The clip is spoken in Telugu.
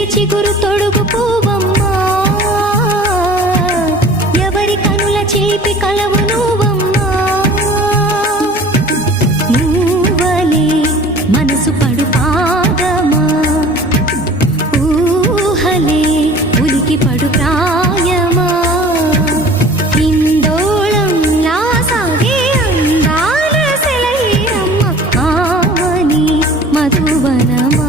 ఎవరికి చిగురు తొడుగు పూవమ్మా ఎవరి కనుల చేపి కలవు నువ్వమ్మా నువ్వలే మనసు పడు పాదమా. ఊహలే ఉలికి పడు ప్రాయమా. మధువనమా.